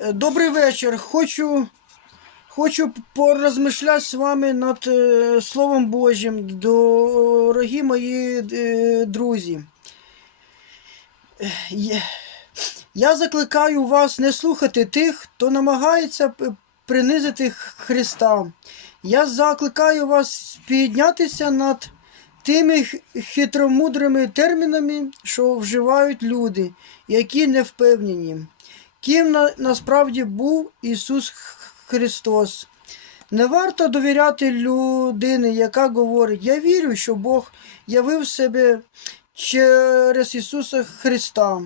Е, Добрий вечір. Хочу, хочу порозмишляти з вами над е, Словом Божим, дорогі мої е, друзі. Я закликаю вас не слухати тих, хто намагається принизити Христа. Я закликаю вас піднятися над тими хитромудрими термінами, що вживають люди, які не впевнені ким на, насправді був Ісус Христос. Не варто довіряти людині, яка говорить: Я вірю, що Бог явив себе через Ісуса Христа.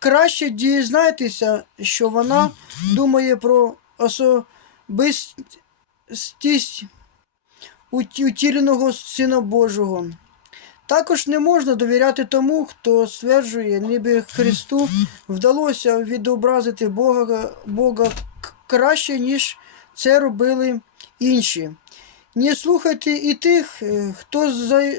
Краще дізнайтеся, що вона думає про особистість уті- утіленого Сина Божого. Також не можна довіряти тому, хто стверджує, ніби Христу вдалося відобразити Бога, Бога краще, ніж це робили інші. Не слухайте і тих, е, хто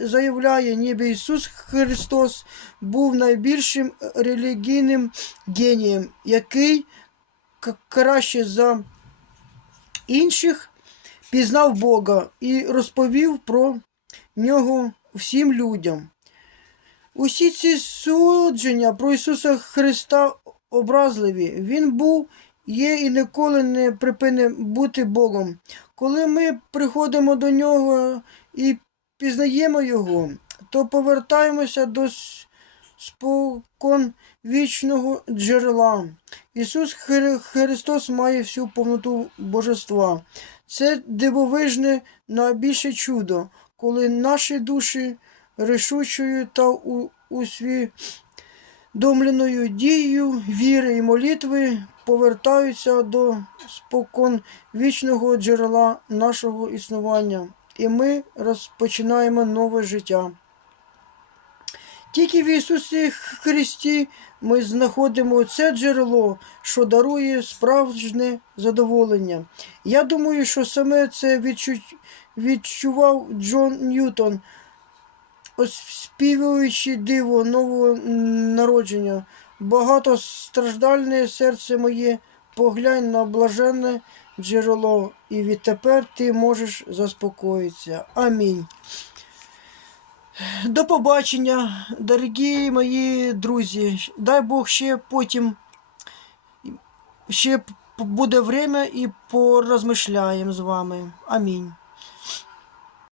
заявляє, ніби Ісус Христос був найбільшим релігійним генієм, який краще за інших пізнав Бога і розповів про нього всім людям. Усі ці судження про Ісуса Христа образливі. Він був, є і ніколи не припине бути Богом. Коли ми приходимо до Нього і пізнаємо Його, то повертаємося до спокон вічного джерела. Ісус Хри- Христос має всю повноту божества. Це дивовижне найбільше чудо, коли наші душі рішучою та усвідомленою дією віри і молитви повертаються до спокон вічного джерела нашого існування, і ми розпочинаємо нове життя. Тільки в Ісусі Христі ми знаходимо це джерело, що дарує справжнє задоволення. Я думаю, що саме це відчу- відчував Джон Ньютон, оспівуючи диво нового народження. Багатостраждальне серце моє, поглянь на блаженне джерело, і відтепер ти можеш заспокоїтися. Амінь. До побачення, дорогі мої друзі. Дай Бог ще потім ще буде время і порозмишляємо з вами. Амінь.